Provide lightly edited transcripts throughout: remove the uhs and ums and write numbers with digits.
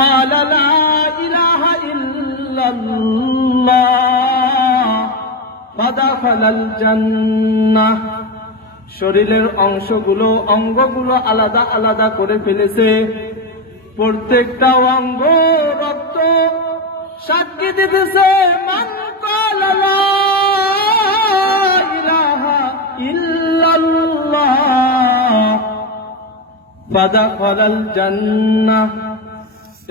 قال لا إله إلا الله فدخل الجنة। শরীরের অঙ্গগুলো আলাদা আলাদা করে ফেলেছে, প্রত্যেকটা অঙ্গ রক্ত সাক্ষী দিতেছে মান ক্বালা লা ইলাহা ইল্লাল্লাহ ফাদাখালাল জান্নাহ।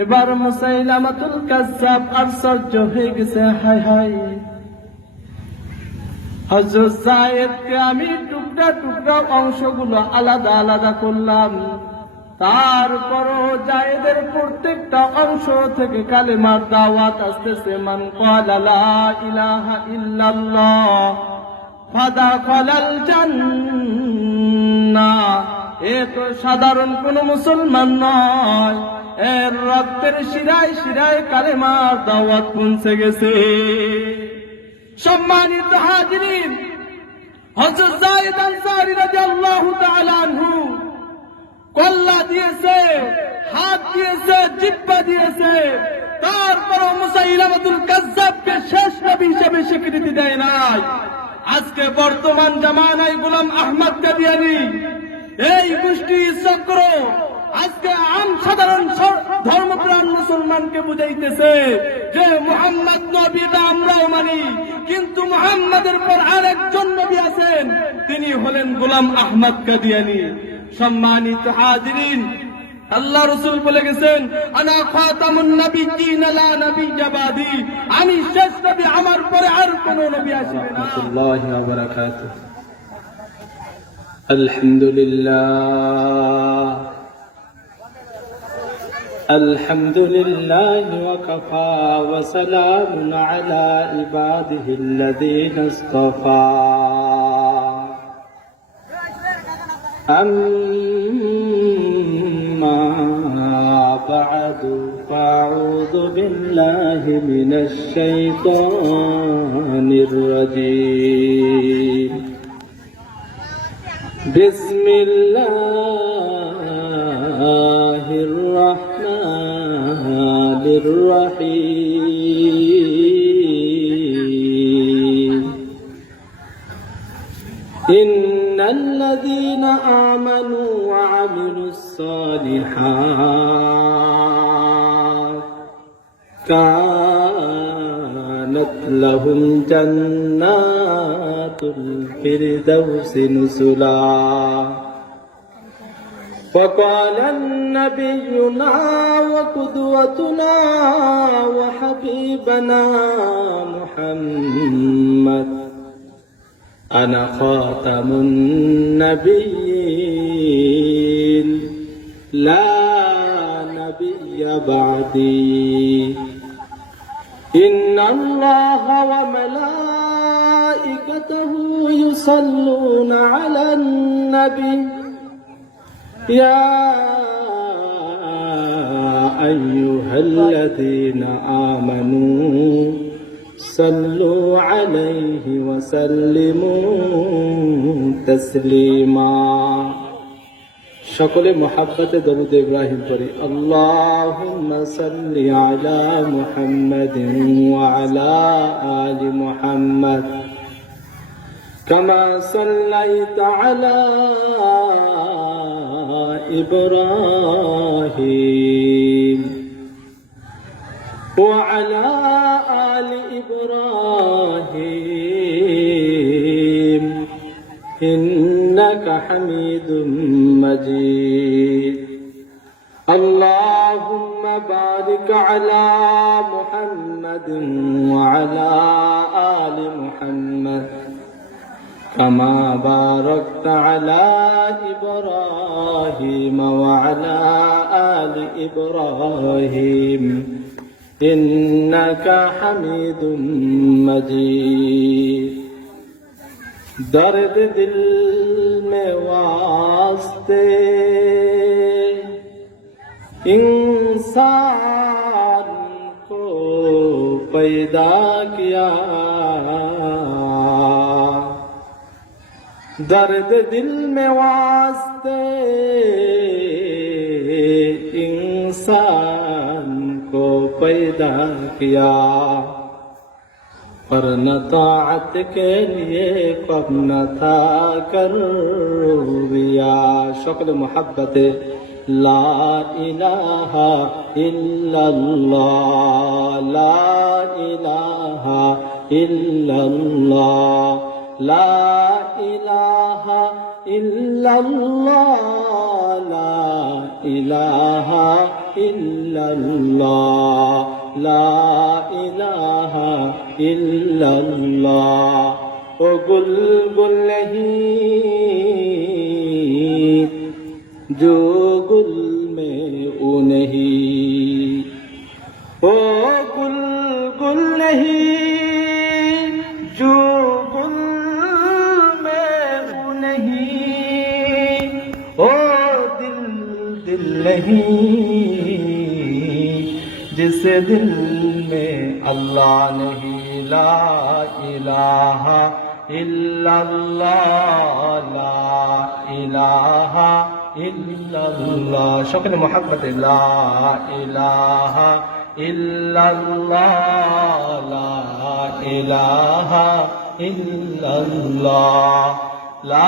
এবার মুসাইলামাতুল কাজ্জাব আশ্চর্য হয়ে গেছে, হায় হায়, হযরত যায়েদকে আমি টুকরা টুকরা অংশগুলো আলাদা আলাদা করলাম, তারপরও যায়েদের প্রত্যেকটা অংশ থেকে কালেমার দাওয়াত আসতেছে মান ক্বালা লা ইলাহা ইল্লাল্লাহ ফাদাখালাল জান্নাহ। এ তো সাধারণ কোন মুসলমান নয়, এর রক্তের শিরায় শিরায় কালেমার দাওয়াত পৌঁছে গেছে। সম্মানিত হাজিরিন, হযরত যায়েদ আনসারী রাদিয়াল্লাহু তাআলা আনহু কল্লা দিয়েছে, হাত দিয়েছে, জিহ্বা দিয়েছে, তারপরও মুসাইলামাতুল কাজ্জাবকে শেষ নবী হিসেবে স্বীকৃতি দেয় নাই। আজকে বর্তমান জামানায় গোলাম আহমদ কাদিয়ানী এই গোষ্ঠী চক্র আজকে সাধারণ ধর্মপ্রাণ মুসলমানকে বুঝাইতেছে যে মুহাম্মদ নবীটা আমরাও মানি, কিন্তু মুহাম্মাদের পর আরেকজন নবী আছেন, তিনি হলেন গোলাম আহমদ কাদিয়ানী। সম্মানিত হাজিরিন, আল্লাহ রাসূল বলে গেছেন আনা খাতামুন নাবিয়্যিন লা নাবিয়্যা বাদি, আমি শেষ নবী, আমার পরে আর কোন নবী আসবে না। রাহমাতুল্লাহি ওয়া বারাকাতুহু। আলহামদুলিল্লাহ আলহামদুলিল্লাহি ওয়া কাফা ওয়া সালামুন আলা ইবাদিহিল্লাযীনা ইসতাফা। أما بعد فأعوذ بالله من الشيطان الرجيم. بسم الله الرحمن الرحيم. إن الذين آمنوا وعملوا الصالحات كانت لهم جنات الفردوس نزلا. وقال النبينا وقدوتنا وحبيبنا محمد أنا خاتم النبيين لا نبي بعدي. إن الله وملائكته يصلون على النبي يا أيها الذين آمنوا صلوا عليه وسلموا تسليما. সকলে মহাব্বতে দরুদ ইব্রাহিম পড়ি। আল্লাহুম্মা সাল্লি আলা মুহাম্মাদিন ওয়া আলা আলি মুহাম্মাদ কামা সাল্লাইতা আলা ইব্রাহিম ওয়া আলা আলি ইব্রাহিম إنك حميد مجيد. اللهم بارك على محمد وعلى آل محمد كما باركت على إبراهيم وعلى آل إبراهيم إنك حميد مجيد. दर्द दिल में वास्ते इंसान को पैदा किया. दर्द दिल में वास्ते इंसान को पैदा किया पर न ताअत के लिए कब न था कर दिया शक्ल मोहब्बत ला इलाहा इल्लल्लाह ला इलाहा इल्लल्लाह ला इलाहा इल्लल्लाह ला इलाहा इल्लल्लाह ला इलाहा इल्लल्लाह ओ गुल नहीं जो गुल में वो नहीं ओ गुल नहीं जो गुल में वो नहीं ओ दिल नहीं जिस दिल में अल्लाह नहीं ला इलाहा इल्लल्लाह ला इलाहा इल्लल्लाह शक्ल मोहब्बत ला इलाहा इल्लल्लाह ला इलाहा इल्लल्लाह ला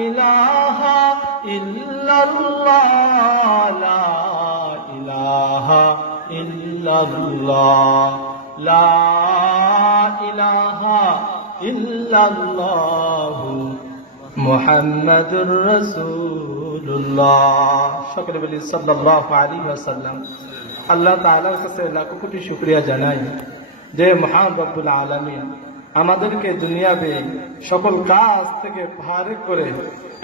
इलाहा इल्लल्लाह ला इलाहा इल्लल्लाह ला इलाहा इल्लल्लाह मुहम्मदुर রাসূলুল্লাহ সকলে বলি সাল্লাল্লাহু আলাইহি ওয়াসাল্লাম আল্লাহ তাআলার কাছে লাখ কোটি শুকরিয়া জানাই যে মহান রব্বুল আলামিন আমাদেরকে দুনিয়াবে সকল কাজ থেকে ফারেক করে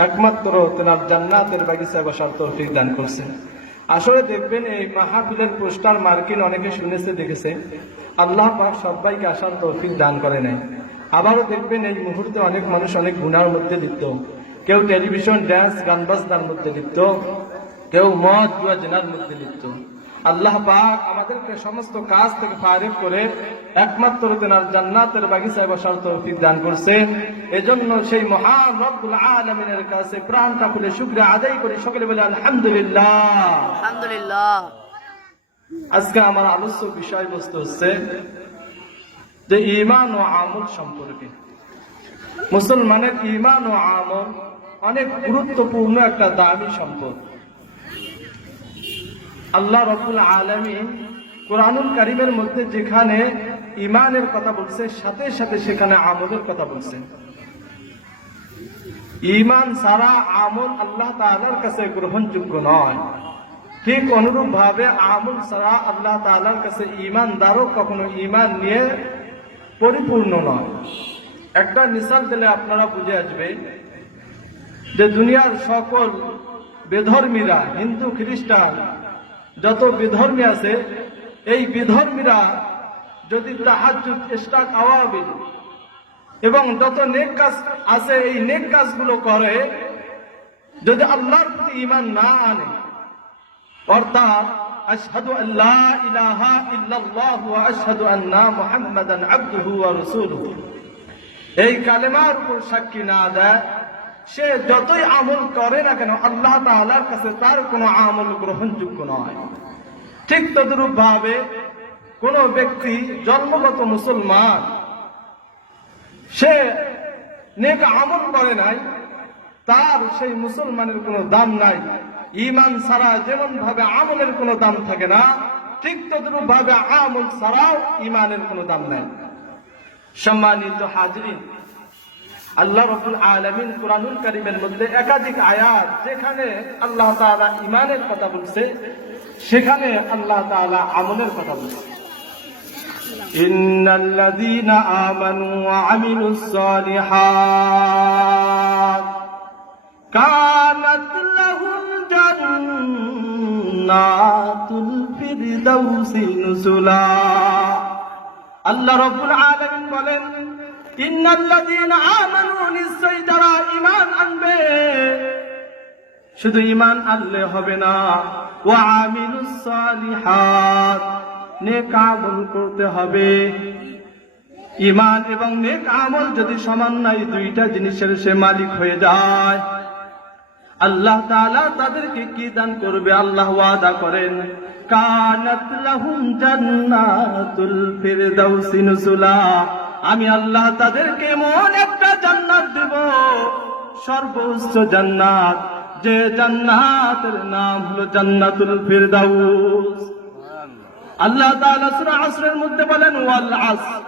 একমাত্র তেনার জান্নাতের বাগিচায় বসার তৌফিক দান করেছেন আসলে দেখবেন এই মাহফিলের পোস্টার মার্কিন অনেকে শুনেছে দেখেছে আল্লাহ পাক সবাইকে আসার তৌফিক দান করে নাই আবারও দেখবেন এই মুহূর্তে অনেক মানুষ অনেক গুনার মধ্যে লিপ্ত কেউ টেলিভিশন ড্যান্স গান বাজনার মধ্যে লিপ্ত কেউ মদ জুয়া জেনার মধ্যে লিপ্ত আল্লাহ পাক আমাদেরকে সমস্ত কাজ থেকে ফারেক করে একমাত্র তেনার জান্নাতের বাগিচায় বসার তৌফিক দান করছেন এজন্য সেই মহান রব্বুল আলামিনের কাছে প্রাণটা খুলে শুকরিয়া আদায় করি সকলে বলে আলহামদুলিল্লাহ আলহামদুলিল্লাহ আজকে আমার আলোচ্য বিষয়বস্তু হচ্ছে যে ঈমান ও আমল সম্পর্কে মুসলমানের ঈমান ও আমল অনেক গুরুত্বপূর্ণ একটা দামি সম্পদ আল্লাহ রাব্বুল আলামিন কুরআনুল কারীমের মধ্যে যেখানে ঈমানের কথা বলছে সাথে সাথে সেখানে আমলের কথা বলছে ঈমান ছাড়া আমল আল্লাহ তাআলার কাছে গ্রহণযোগ্য নয় ঠিক অনুরূপ ভাবে আমল ছাড়া আল্লাহ তাআলার কাছে ঈমানদারও কখনো ঈমান নিয়ে পরিপূর্ণ নয় একটা মিসাল দিলে আপনারা বুঝে আসবে যে দুনিয়ার সকল বেধর্মীরা হিন্দু খ্রিস্টান যত বিধর্মী আছে এই বিধর্মীরা যদি তাহাজ্জুদ ইশরাক আওয়াবিল এবং যত নেক কাজ আছে এই নেক কাজগুলো করে যদি আল্লাহর প্রতি ঈমান না আনে অর্থাৎ আশহাদু আল্লা ইলাহা ইল্লাল্লাহু ওয়া আশহাদু আন্না মুহাম্মাদান আবদুহু ওয়া রাসূলুহু এই কালেমার উপর সাক্ষী না দেয় সে যতই আমল করে না কেন আল্লাহ তাআলার কাছে তার কোনো আমল গ্রহণযোগ্য নয় ঠিক তদ্রূপ ভাবে কোন ব্যক্তি জন্মগত মুসলমান সে নেক আমল করে নাই তার সেই মুসলমানের কোনো দাম নাই ঈমান ছাড়া যেমন ভাবে আমলের কোনো দাম থাকে না ঠিক তদ্রূপ ভাবে আমল ছাড়াও ঈমানের কোনো দাম নাই সম্মানিত হাজরিন আল্লাহ রাব্বুল আলামিন কুরআনুল কারীমের মধ্যে একাধিক আয়াত যেখানে আল্লাহ তাআলা ঈমানের কথা বলছে সেখানে আল্লাহ তাআলা আমলের কথা বলছে ইন্নাল্লাযীনা আমানু ওয়া আমিলুস সালিহাত কানাত লাহুম জান্নাতুল ফিরদাউসি নুজুলা আল্লাহ রাব্বুল আলামিন বলেন ইন্নাল্লাযীনা আমানু নিশ্চয়ই যারা ঈমান আনবে শুধু ঈমান আনলে হবে না ওয়া আমিলুস সালিহাত নেক আমল করতে হবে ঈমান এবং নেক আমল যদি সমান নাই দুইটা জিনিসের সে মালিক হয়ে যায় আল্লাহ তাআলা তাদেরকে কি দান করবে আল্লাহ ওয়াদা করেন কানাত লাহুম জান্নাতুল ফিরদাউসি নুজুলা, আমি আল্লাহ তাদেরকে এমন একটা জান্নাত দেব, সর্বোচ্চ জান্নাত, যে জান্নাতের নাম হলো জান্নাতুল ফিরদাউস। আল্লাহ তাআলা সূরা আসরের মধ্যে বলেন ওয়াল আসর,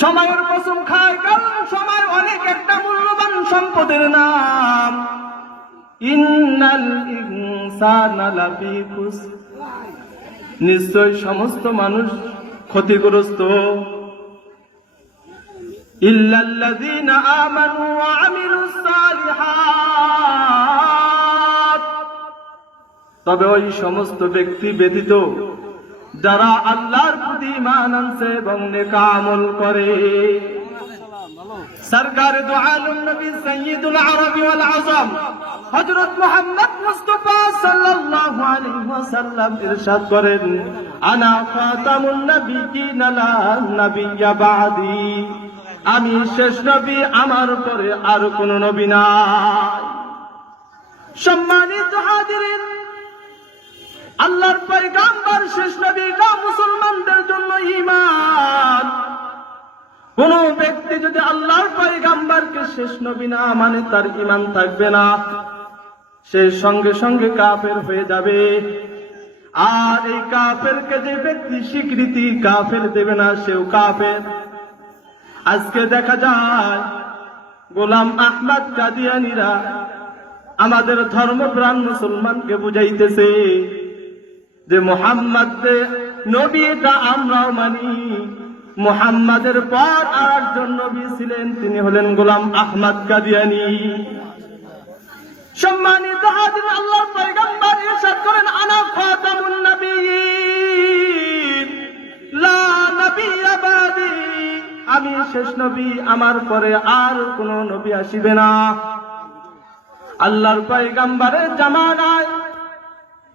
সময়ের কসম খায়, কারণ সময় অনেক একটা মূল্যবান সম্পদের নাম। ইন্নাল ইনসানা লাফি খুসর, নিশ্চয় সমস্ত মানুষ ক্ষতিগ্রস্ত। ইল্লাল্লাযীনা আমানু ওয়া আমিলুস সালিহাত, তবে ওই সমস্ত ব্যক্তি ব্যতীত যারা আল্লাহর প্রতি ঈমান আনছে এবং নেক আমল করে। সরকারে দু আলম নবী সাইয়্যিদুল আরবি ওয়াল আজম হযরত মুহাম্মদ মুস্তাফা সাল্লাল্লাহু আলাইহি ওয়াসাল্লাম ইরশাদ করেন, আনা খাতামুন নাবিয়্যিনা লা নাবিয়্যা বা'দি, আমি শেষ নবী, আমার পরে আর কোন নবী নাই। সম্মানিত হাজিরিন, আল্লাহর পয়গম্বর শেষ নবী, এটা মুসলমানদের জন্য ঈমান। কোন ব্যক্তি যদি আল্লাহর পয়গম্বরকে শেষ নবী না মানে তার ঈমান থাকবে না, সে সঙ্গে সঙ্গে কাফের হয়ে যাবে। আর এই কাফেরকে যে ব্যক্তি স্বীকৃতি কাফের দেবে না, সেও কাফের। আজকে দেখা যায় গোলাম আহমদ কাদিয়ানীরা আমাদের ধর্মপ্রাণ মুসলমানকে বুঝাইতেছে যে মুহাম্মদ নবী, এটা আমরাও মানি। মুহাম্মাদের পর আর একজন নবী ছিলেন, তিনি হলেন গোলাম আহমদ কাদিয়ানী। সম্মানিত হাজির, আল্লাহর পয়গম্বর ইরশাদ করেন, আনা খাতামুন নাবিয়্যিন লা নাবিয়্যা বা'দি, আমি শেষ নবী, আমার পরে আর কোন নবী আসিবে না। আল্লাহর পয়গম্বরের জামানায়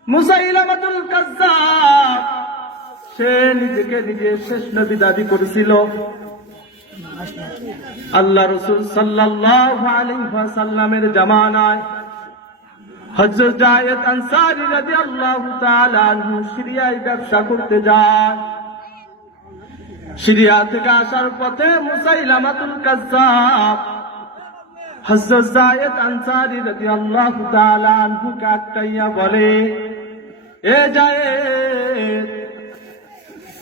মুসাইলামাতুল কাজ্জাব, সে নিজেকে নিজে শেষ নবী দাবি করেছিল। আল্লাহ রাসূল সাল্লাল্লাহু আলাইহি ওয়াসাল্লামের জামানায় হযরত জায়েদ আনসারী রাদিয়াল্লাহু তাআলা আনহু সিরিয়ায় ব্যবসা করতে যায়। সিরিয়া থেকে আসার পথে মুসাইলামাতুল কাজ্জাব হযরত জায়েদ আনসারী রাদিয়াল্লাহু তাআলা আনহুকে আটকাইয়া বলে, এ জায়েদ,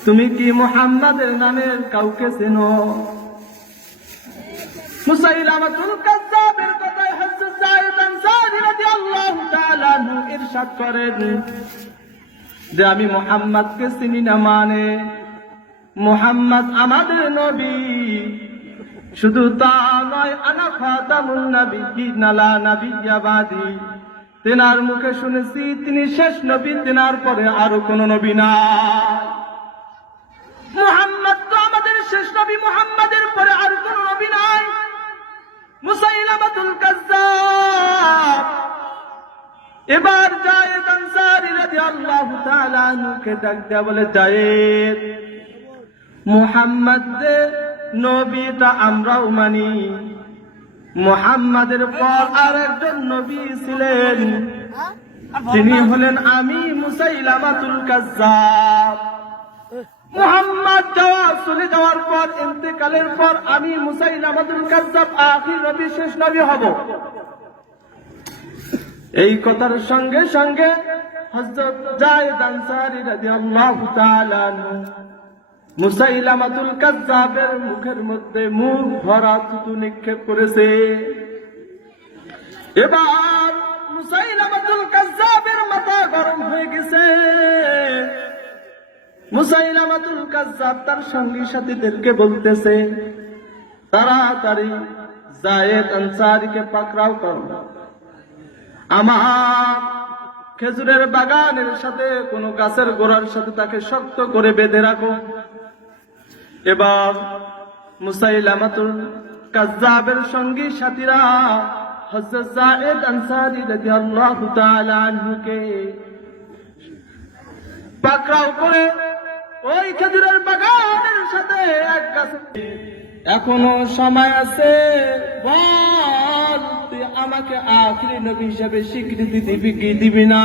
তুমি কি মুহাম্মাদের নামের কাউকে চেনো? মুসাইলামাতুল কাজ্জাবের কথায় হযরত জায়েদ আনসারী রাদিয়াল্লাহু তাআলা আনহু ইরশাদ করেন যে আমি মুহাম্মাদকে চিনি না, মানে মুহাম্মদ আমাদের নবী। শুধু তা নয়, আনা খাতামুন নাবিয়্যিনা লা নাবিয়্যা বা'দি, তেনার মুখে শুনেছি তিনি শেষ নবী, তেনার পরে আরো কোন নবী নাই। মুহাম্মদ তো আমাদের শেষ নবী, মুহাম্মাদের পরে আর কোন নবী নাই। মুসাইলামাতুল কাজ্জাব এবার জায়েদ আনসারী রাদিয়াল্লাহু তাআলা আনহুকে ডাক দেয়া বলে, জায়েদ, মুহাম্মাদের নবীটা আমরাও মানি। মুহাম্মাদের পর আর একজন নবী ছিলেন, তিনি হলেন আমি মুসাইলামাতুল কাজ্জাব। মুহাম্মদ চলে যাওয়ার পর, ইন্তেকালের পর আমি মুসাইলামাতুল কাজ্জাব আখির নবী, শেষ নবী হব। এই কথার সঙ্গে সঙ্গে হযরত জায়েদ আনসারী রাদিয়াল্লাহু তাআলা আনহু মুসাইলামাতুল কাজ্জাবের মুখের মধ্যে মুখ ভরা থুতু নিক্ষেপ করেছে। এবার মুসাইলামাতুল কাজ্জাবের মাথা গরম হয়ে গেছে। মুসাইলামাতুল কাজ্জাব তার সঙ্গী সাথীদেরকে বলতেছে, তাড়াতাড়ি জায়েদ আনসারীকে পাকড়াও করো, আমার খেজুরের বাগানের সাথে কোন গাছের গোড়ার সাথে তাকে শক্ত করে বেঁধে রাখো। এবার মুসাইলামাতুল কাজ্জাবের সঙ্গী সাথীরা হযরত জায়েদ আনসারী রাদিয়াল্লাহু তাআলা আনহুকে পাকড়াও করে ওই খেজুরের বাগানের সাথে এক গাছে, এখনো সময় আছে, বল তুই আমাকে আখিরি নবী হিসেবে স্বীকৃতি দিবি কি দিবি না?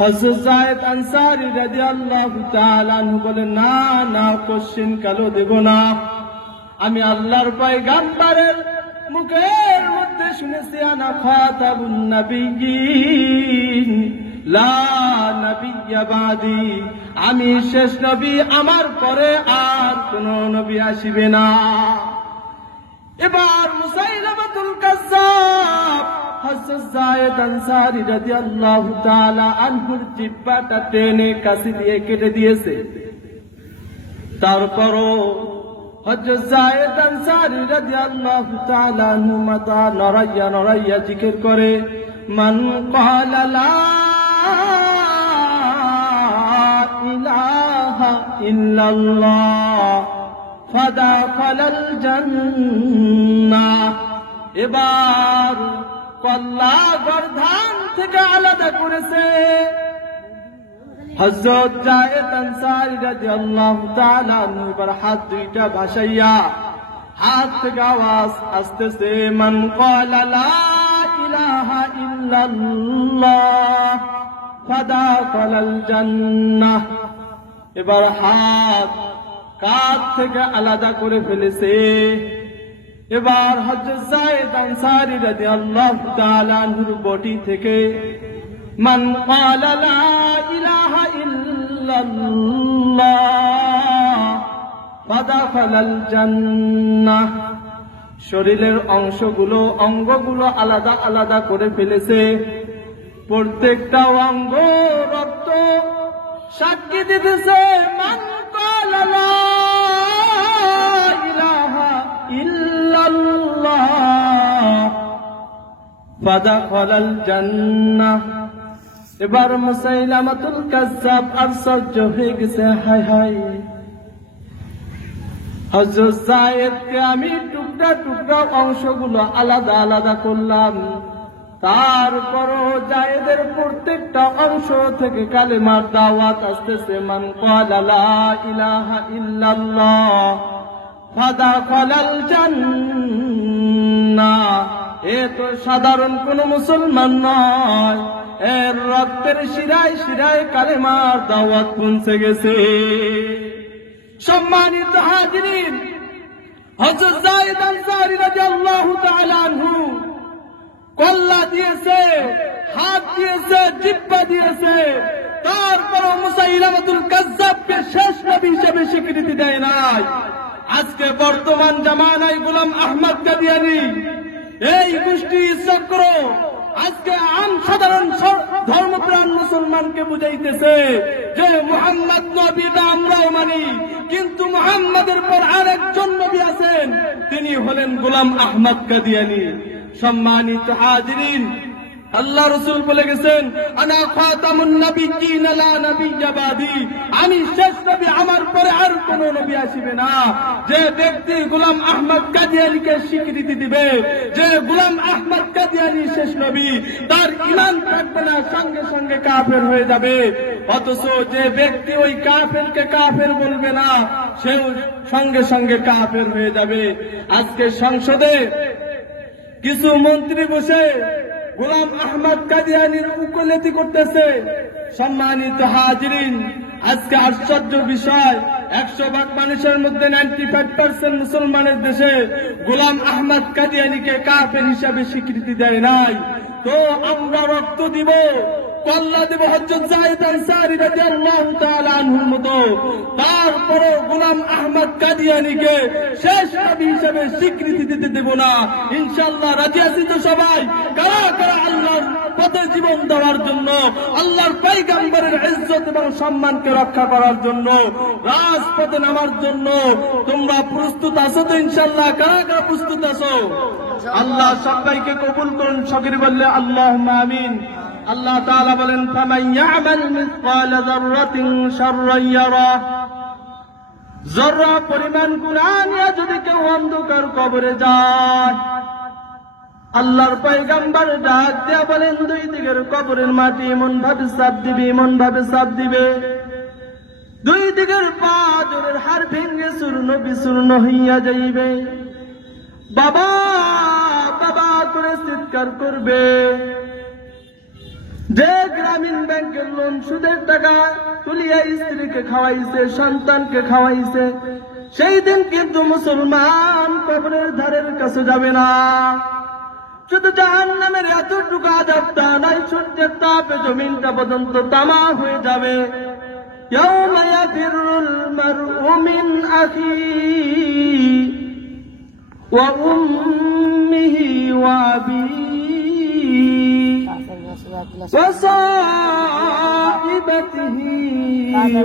হযরত যায়েদ আনসারী রাদিয়াল্লাহু তাআলা আনহু বলেন, না না, কোশ্চেন কালো দেব না। আমি আল্লাহর পয়গম্বরের মুখের মধ্যে শুনেছি, আনা খাতাবুন নবিয়্যিন লা নবিয়্যা বাদি, আমি শেষ নবী, আমার পরে আর কোন নবী আসিবে না। এবার মুসাইলামাতুল কাজ্জাব হযরত যায়েদ আনসারী রাদিয়াল্লাহু তাআলা আনহুর জিহ্বাটা টেনে কাশি দিয়ে কেটে দিয়েছে। তারপরও হযরত যায়েদ আনসারী রাদিয়াল্লাহু তাআলা আনহু মাথা নড়াইয়া নড়াইয়া জিকির করে, মান ক্বালা লা ইলাহা ইল্লাল্লাহ ফাদাখালাল জান্নাহ। এবার কল্লা গর্দান থেকে আলাদা করেছে। হযরত যায়েদ আনসারী রাদিয়াল্লাহু তাআলা আনহু এবার হাত দুইটা ভাসাইয়া হাত থেকে আওয়াজ আসতেছে, মান ক্বালা লা ইলাহা ইল্লাল্লাহ ফাদাখালাল জান্নাহ। এবার হাত কাঁধ থেকে আলাদা করে ফেলেছে। এবার হযরত যায়েদ আনসারী রাদিয়াল্লাহু তাআলা আনহুর বডি থেকে মান ক্বালা লা ইলাহা ইল্লাল্লাহ ফাদাখালাল জান্নাহ, শরীরের অংশগুলো অঙ্গগুলো আলাদা আলাদা করে ফেলেছে। প্রত্যেকটা অঙ্গ রক্ত সাক্ষী দিতেছে, মান ক্বালা লা ইলাহা ইল্লাল্লাহ ফাদাখালাল জান্নাহ। এবার মুসাইলামাতুল কাজ্জাব আশ্চর্য হয়ে গেছে, হায় হায়, হযরত যায়েদকে আমি টুকরা টুকরা অংশগুলো আলাদা আলাদা করলাম, তারপরও যায়েদের প্রত্যেকটা অংশ থেকে কালেমার দাওয়াত আসতেছে, মান ক্বালা লা ইলাহা ইল্লাল্লাহ ফাদাখালাল জান্নাহ। এ তো সাধারণ কোন মুসলমান নয়, এর রক্তের শিরায় শিরায় কালেমার দাওয়াত পৌঁছে গেছে। সম্মানিত হাজিরিন, হযরত যায়েদ আনসারী রাদিয়াল্লাহু তাআলা আনহু কল্লা দিয়েছে, হাত দিয়েছে, জিহ্বা দিয়েছে, তারপরও মুসাইলামাতুল কাজ্জাবকে শেষ নবী হিসেবে স্বীকৃতি দেয় নাই। আজকে বর্তমান জামানায় গোলাম আহমদ কাদিয়ানী এই গোষ্ঠী চক্র আজকে আম সাধারণ ধর্মপ্রাণ মুসলমানকে বুঝাইতেছে যে মুহাম্মদ নবীটা আমরাও মানি, কিন্তু মুহাম্মাদের পর আরেকজন নবী আছেন, তিনি হলেন গোলাম আহমদ কাদিয়ানী। সম্মানিত হাজিরিন, আল্লাহ রাসূল বলে গেছেন, আনা খাতামুন নাবিয়্যিন লা নাবিয়্যা বাদি, আমি শেষ নবী, আমার পরে আর কোন নবী আসিবে না। যে ব্যক্তি গোলাম আহমদ কাদিয়ানীকে স্বীকৃতি দিবে যে গোলাম আহমদ কাদিয়ানী শেষ নবী, তার ঈমান থাকবে না, সঙ্গে সঙ্গে কাফের হয়ে যাবে। অথচ যে ব্যক্তি ওই কাফেরকে কাফের বলবে না, সেও সঙ্গে সঙ্গে কাফের হয়ে যাবে। আজকে সংসদে কিছু মন্ত্রী বসে গোলাম আহমদ কাদিয়ানীর উকালতি করতেছে। সম্মানিত হাজিরিন, আজকে আশ্চর্য বিষয়, 100 মানুষের মধ্যে 95% মুসলমানের দেশে গোলাম আহমদ কাদিয়ানীকে কাফের হিসাবে স্বীকৃতি দেয় নাই। তো আমরা রক্ত দিব, কল্লা দেব হযরত যায়েদ আনসারী রাদিয়াল্লাহু তাআলা আনহুর মতো, তারপরও গোলাম আহমদ কাদিয়ানীকে শেষ নবী হিসেবে স্বীকৃতি দিতে দেব না। ইনশাআল্লাহ রাজি আছি তো সবাই? কারা কারা আল্লাহর পথে জীবন দেওয়ার জন্য, আল্লাহর পয়গম্বরের ইজ্জত এবং সম্মানকে রক্ষা করার জন্য, রাজপথে নামার জন্য তোমরা প্রস্তুত আছো তো? ইনশাআল্লাহ কারা কারা প্রস্তুত আছো? আল্লাহ সবাইকে কবুল করুন। সকলে বললে আল্লাহুম্মা আমিন। আল্লাহ তাআলা বলেন, ফামান ইয়ামাল মিসকালা যাররাতিন শাররান ইয়ারা, যাররা পরিমাণ গুনাহ নিয়ে যদি কেউ অন্ধকার কবরে যায়, আল্লাহর পয়গম্বর ডাক দিয়া বলেন, দুই দিকের কবরের মাটি এমন ভাবে চাপ দিবে, এমন ভাবে চাপ দিবে, দুই দিকের পা জোরের হাড় ভেঙে চূর্ণ বিচূর্ণ হইয়া যাইবে। বাবা বাবা করে চিৎকার করবে। যে গ্রামীণ ব্যাংকের লোন সুদের টাকা তুলিয়া স্ত্রীকে খাওয়াইছে, সন্তানকে খাওয়াইছে, সেই দিন কিন্তু মুসলমান কবরের ধারের কাছে যাবে না। শুধু জাহান্নামের এতটুকু আযাব তা নয়, সূর্যের তাপে জমিনটা পর্যন্ত তামা হয়ে যাবে। ইয়াউমা ইয়াফিরুল মার'উ মিন আখিহি ওয়া উম্মিহি ওয়া আবিহি ওয়া সাহিবাতিহি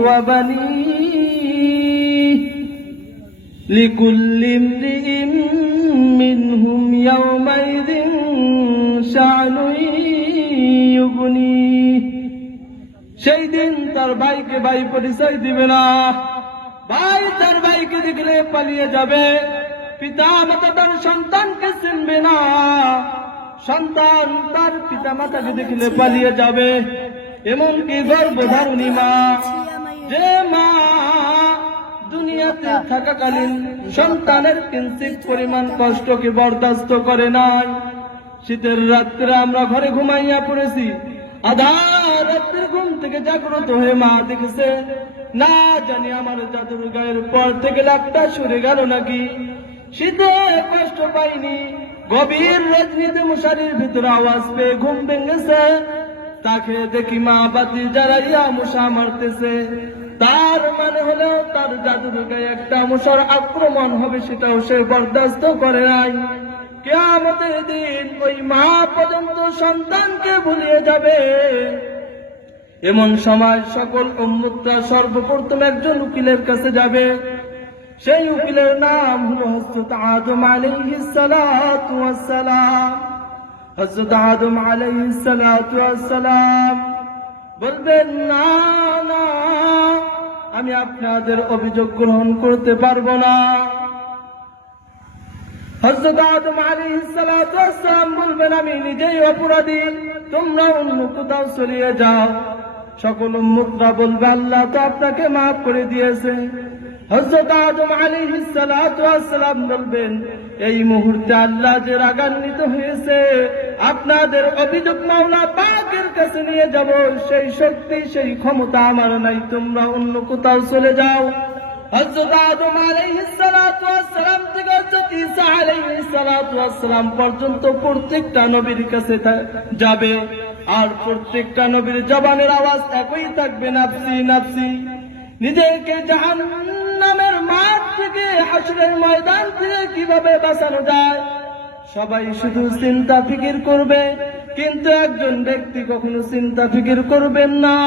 ওয়া বানিহি লিকুল্লি ইমরিইন মিনহুম ইয়াওমাইযিন শা'নুন ইউগনিহি। সেই দিন তার ভাইকে ভাই পরিচয় দিবে না, ভাই তার ভাইকে দেখলে পালিয়ে যাবে, পিতা মাতা তার সন্তানকে চিনবে না, সন্তান তার পিতা মাতাকে দেখলে পালিয়ে যাবে। এমনকি গর্ভধারিণী মা, যে মা দুনিয়াতে থাকাকালীন সন্তানের কিঞ্চিত পরিমাণ কষ্টকে বরদাস্ত করে নাই। শীতের রাত্রে আমরা ঘরে ঘুমাইয়া পড়েছি, আধা রাত্রের ঘুম থেকে জাগ্রত হয়ে মা দেখেছে, না জানি আমার জাদুর গায়ের পর থেকে লাভটা সরে গেল নাকি। শীতে কষ্ট পাইনি, গভীর রজনীতে মশারির ভিতরে আওয়াজ পেয়ে ঘুম ভেঙেছে, তাকে দেখি মা বাতি জ্বালাইয়া মশা মারতেছে। তার মানে হলো তার জাদুর গায়ে একটা মশার আক্রমণ হবে, সেটাও সে বরদাস্ত করে নাই। কিয়ামতের দিন ওই মা পর্যন্ত সন্তানকে ভুলিয়ে যাবে। এমন সময় সকল উম্মতরা সর্বপ্রথম একজন উকিলের কাছে যাবে। সেই উকিলের নাম হলো হযরত আদম আলাইহিস সালাতু ওয়াস সালাম। হযরত আদম আলাইহিস সালাতু ওয়াস সালাম বলবেন, না না, আমি আপনাদের অভিযোগ গ্রহণ করতে পারবো না। হযরত আদম আলাইহিস সালাতু ওয়াস সালাম বলবেন, আমি নিজেই অপরাধী, তোমরা অন্য কোথাও চলে যাও। সকল উম্মতরা বলবে, আল্লাহ তো আপনাকে মাফ করে দিয়েছে। হযরত আদম আলাইহিস সালাতু ওয়াস সালাম বলবেন, এই মুহূর্তে আল্লাহ যে রাগান্বিত হয়েছে, আপনাদের অভিযোগ মাওলা পাকের কাছে নিয়ে যাব, সেই শক্তি সেই ক্ষমতা আমার নাই, তোমরা অন্য কোথাও চলে যাও। হযরত আদম আলাইহিস সালাতু ওয়াস সালাম থেকে হযরত ঈসা আলাইহিস সালাতু ওয়াস সালাম পর্যন্ত প্রত্যেকটা নবীর কাছে যাবে, আর প্রত্যেকটা নবীর জবানের আওয়াজ একই থাকবে, নাফসি নাফসি। নিজেকে জাহান্নামের মাঠ থেকে, হাসরের ময়দান থেকে কিভাবে বাঁচানো যায়, সবাই শুধু চিন্তা ফিকির করবে, কিন্তু একজন ব্যক্তি কখনো চিন্তা ফিকির করবেন না।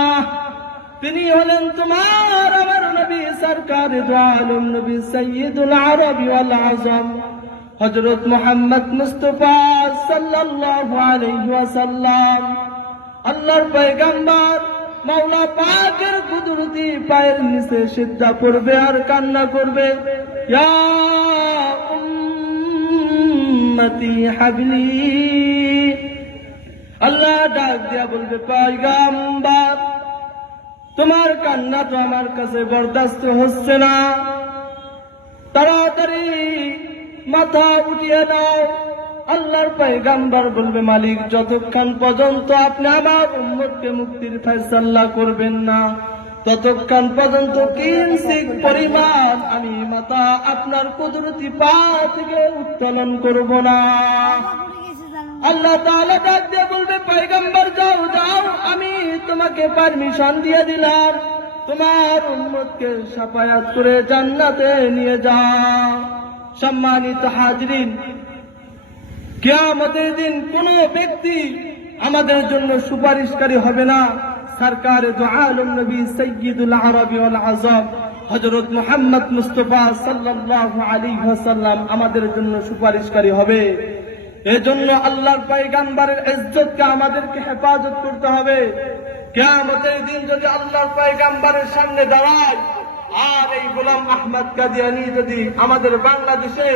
তিনি হলেন তোমার আমার নবী, সরকারে দো আলম নবী, সাইয়্যিদুল আরবি ওয়াল আজম, হযরত মুহাম্মদ মুস্তাফা সাল্লাল্লাহু আলাইহি ওয়াসাল্লাম। আল্লাহর পয়গম্বর মাওলা পাকের কুদরতি পায়ের নিচে সিজদা পড়বে আর কান্না করবে, ইয়া উম্মতি হাবলি। আল্লাহ ডাক দিয়া বলবে, পয়গম্বর তোমার কান্না তো আমার কাছে বরদাস্ত হচ্ছে না, তাড়াতাড়ি মাথা উঠিয়ে দাও। আল্লাহর পয়গম্বর বলবে, মালিক যতক্ষণ পর্যন্ত আপনি আমার উম্মতকে মুক্তির ফয়সালা করবেন না, ততক্ষণ পর্যন্ত কিঞ্চিত পরিমাণ আমি মাথা আপনার কুদরতি পা থেকে উত্তোলন করব না। আল্লাহ তাআলা ডাক দিয়ে বলবে, পয়গম্বর যাও যাও, আমি তোমাকে পারমিশন দিয়ে দিলাম, তোমার উম্মতকে শাফায়াত করে জান্নাতে নিয়ে যাও। সম্মানিত হাজরিন, কিয়ামতের দিন কোন ব্যক্তি আমাদের জন্য সুপারিশকারী হবে না। সরকারে দো আলম নবী সাইয়্যিদুল আরবি ওয়াল আজম হযরত মুহাম্মদ মুস্তাফা সাল্লাল্লাহু আলাইহি ওয়াসাল্লাম আমাদের জন্য সুপারিশকারী হবে। এজন্য আল্লাহর পয়গম্বরের ইজ্জতকে আমাদেরকে হেফাজত করতে হবে। কিয়ামতের দিন যদি আল্লাহর পয়গম্বরের সামনে দাঁড়ায়, আর এই গোলাম আহমদ কাদিয়ানী যদি আমাদের বাংলাদেশে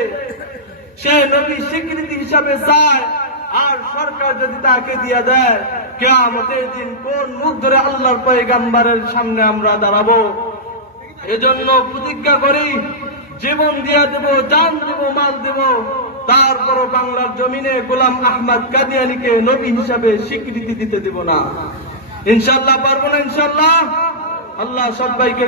সে নবী স্বীকৃতি হিসাবে চায়, আর সরকার যদি তাকে দিয়ে দেয়, কিয়ামতের দিন কোন মুখ ধরে আল্লাহর পয়গম্বরের সামনে আমরা দাঁড়াবো? এজন্য প্রতিজ্ঞা করি, জীবন দিয়ে দেব, জান দেব, মাল দেব, তারপরও বাংলার জমিনে গোলাম আহমদ কাদিয়ানীকে নবী হিসাবে স্বীকৃতি দিতে দেব না। ইনশাআল্লাহ পারবো না? ইনশাআল্লাহ। আল্লাহ সবাইকে